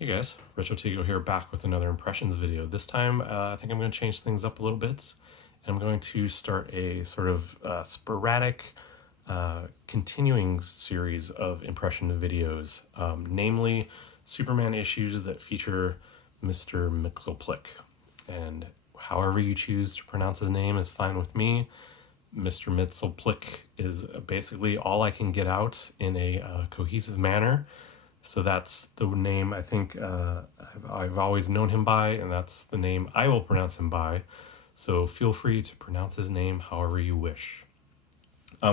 Hey guys, Retro Tigo here, back with another impressions video. This time I think I'm going to change things up a little bit. I'm going to start a sort of sporadic continuing series of impression videos, namely Superman issues that feature Mr. Myxlplyx. And however you choose to pronounce his name is fine with me. Mr. Myxlplyx is basically all I can get out in a cohesive manner. So that's the name I think I've always known him by, and that's the name I will pronounce him by. So feel free to pronounce his name however you wish.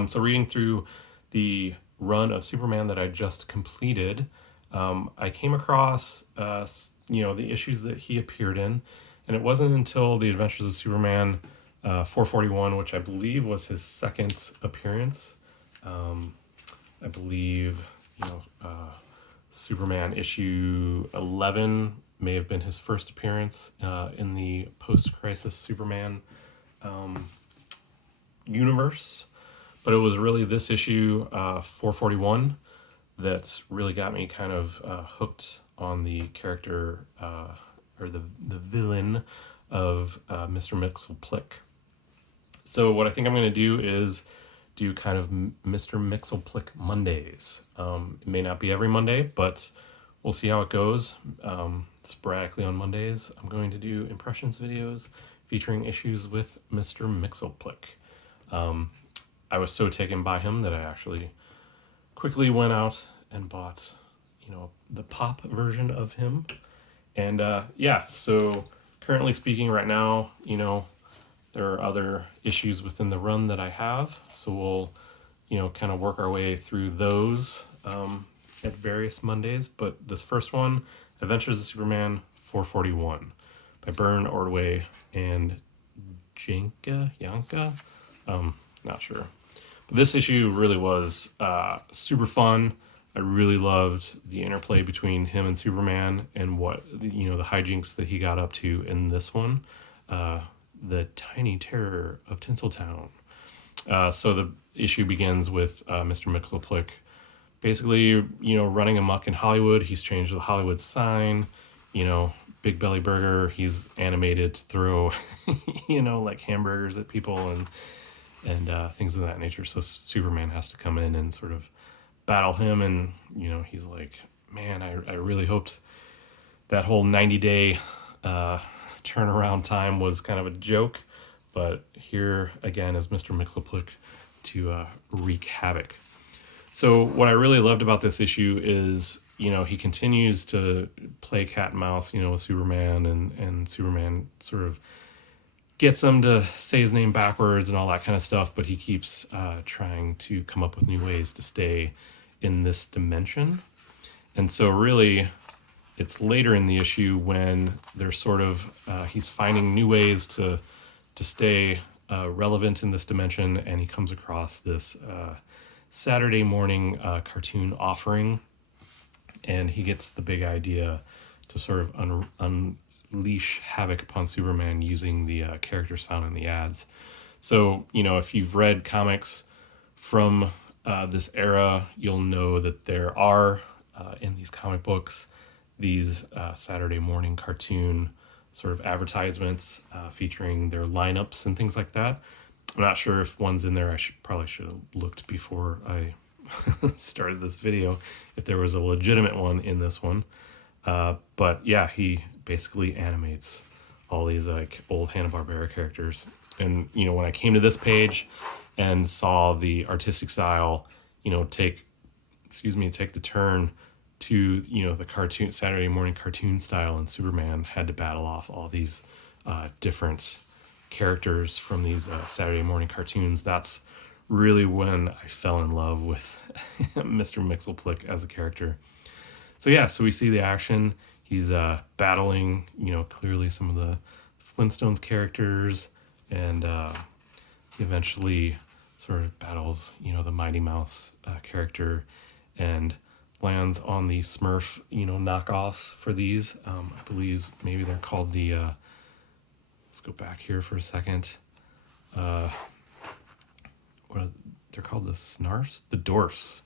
So reading through the run of Superman that I just completed, I came across the issues that he appeared in, and it wasn't until the Adventures of Superman 441, which I believe was his second appearance. I believe Superman issue 11 may have been his first appearance in the post-crisis Superman universe. But it was really this issue, 441, that's really got me kind of hooked on the character or the villain of Mr. Myxlplyx. So what I think I'm going to do is do kind of Mr. Myxlplyx Mondays. It may not be every Monday, but we'll see how it goes. Sporadically on Mondays, I'm going to do impressions videos featuring issues with Mr. Myxlplyx. I was so taken by him that I actually quickly went out and bought, the pop version of him. And so currently speaking right now, there are other issues within the run that I have, so we'll, kind of work our way through those at various Mondays. But this first one, Adventures of Superman 441 by Byrne Ordway and Yanka. Not sure. But this issue really was super fun. I really loved the interplay between him and Superman and what, the hijinks that he got up to in this one. The Tiny Terror of Tinseltown. So the issue begins with Mr. Myxlplyx basically, running amok in Hollywood. He's changed the Hollywood sign, Big Belly Burger. He's animated to throw, like hamburgers at people and things of that nature. So Superman has to come in and sort of battle him. And, he's like, man, I really hoped that whole 90-day turnaround time was kind of a joke, but here again is Mr. Myxlplyx to wreak havoc. So what I really loved about this issue is, he continues to play cat and mouse, with Superman, and Superman sort of gets him to say his name backwards and all that kind of stuff, but he keeps trying to come up with new ways to stay in this dimension. And so really, it's later in the issue when they're sort of he's finding new ways to stay relevant in this dimension, and he comes across this Saturday morning cartoon offering, and he gets the big idea to sort of unleash havoc upon Superman using the characters found in the ads. So, if you've read comics from this era, you'll know that there are in these comic books these Saturday morning cartoon sort of advertisements featuring their lineups and things like that. I'm not sure if one's in there. I probably should have looked before I started this video if there was a legitimate one in this one. But yeah, he basically animates all these like old Hanna-Barbera characters. And, when I came to this page and saw the artistic style, take the turn to, the cartoon Saturday morning cartoon style, and Superman had to battle off all these different characters from these Saturday morning cartoons. That's really when I fell in love with Mr. Myxlplyx as a character. So we see the action. He's battling, clearly some of the Flintstones characters, and he eventually sort of battles, the Mighty Mouse character, and lands on the Smurf, knockoffs for these. I believe maybe they're called the, let's go back here for a second. They're called the Snarfs? The Dwarfs.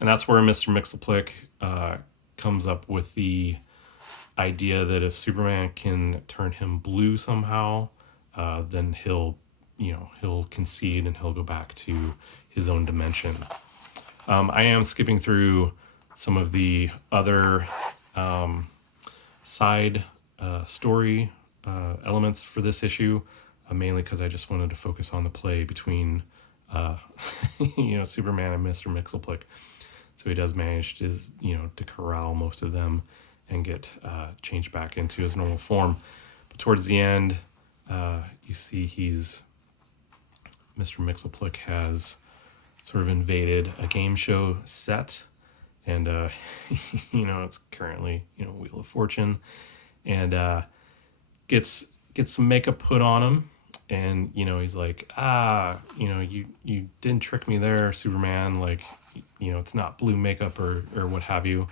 And that's where Mr. Myxlplyx comes up with the idea that if Superman can turn him blue somehow, then he'll concede and he'll go back to his own dimension. I am skipping through some of the other side story elements for this issue, mainly because I just wanted to focus on the play between Superman and Mr. Myxlplyx. So he does manage to to corral most of them and get changed back into his normal form. But towards the end, you see Mr. Myxlplyx has sort of invaded a game show set, and it's currently Wheel of Fortune, and gets some makeup put on him, and he's like, you didn't trick me there, Superman, like it's not blue makeup or what have you.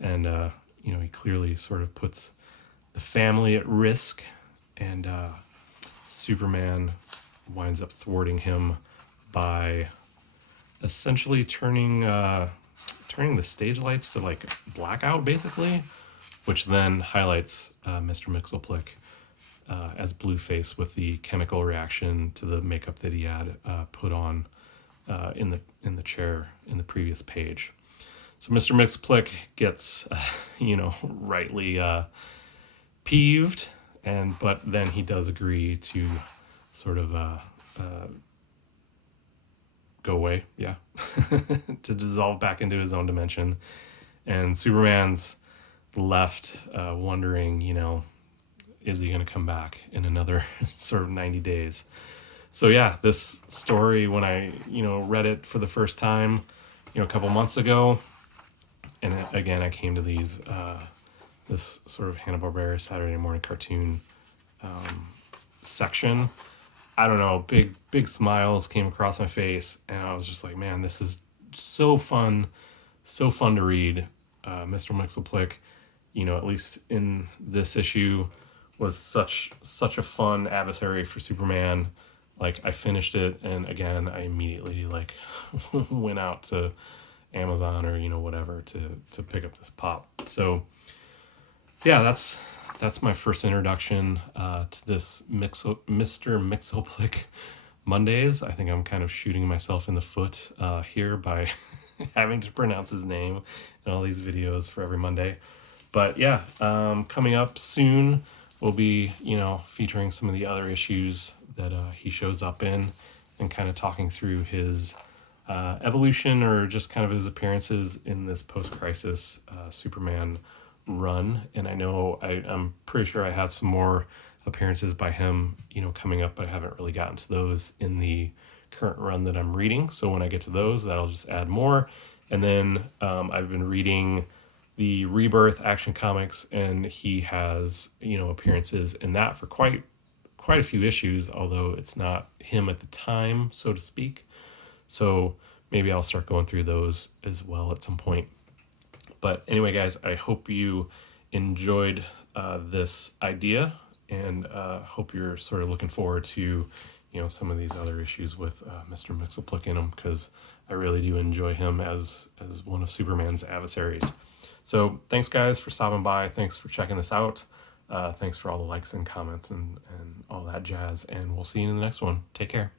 And he clearly sort of puts the family at risk, and Superman winds up thwarting him by essentially turning the stage lights to like blackout, basically, which then highlights Mr. Myxlplyx as Blueface with the chemical reaction to the makeup that he had put on in the chair in the previous page. So Mr. Myxlplyx gets rightly peeved, but then he does agree to sort of go away, to dissolve back into his own dimension. And Superman's left wondering, is he going to come back in another sort of 90 days? So yeah, this story, when I read it for the first time a couple months ago, and again I came to this sort of Hanna-Barbera Saturday morning cartoon section, I don't know, big smiles came across my face, and I was just like, man, this is so fun to read. Mr. Myxlplyx, at least in this issue, was such a fun adversary for Superman. Like, I finished it, and again, I immediately like went out to Amazon or whatever to pick up this pop. So yeah, that's my first introduction to this Mr. Myxlplyx Mondays. I think I'm kind of shooting myself in the foot here by having to pronounce his name in all these videos for every Monday. But yeah, coming up soon, we'll be featuring some of the other issues that he shows up in, and kind of talking through his evolution, or just kind of his appearances in this post-crisis Superman run. And I know I'm pretty sure I have some more appearances by him coming up, but I haven't really gotten to those in the current run that I'm reading. So when I get to those, that'll just add more. And then I've been reading the Rebirth Action Comics, and he has appearances in that for quite a few issues, although it's not him at the time, so to speak. So maybe I'll start going through those as well at some point. But anyway, guys, I hope you enjoyed this idea, and hope you're sort of looking forward to some of these other issues with Mr. Myxlplyx in them, because I really do enjoy him as one of Superman's adversaries. So thanks, guys, for stopping by. Thanks for checking this out. Thanks for all the likes and comments and all that jazz. And we'll see you in the next one. Take care.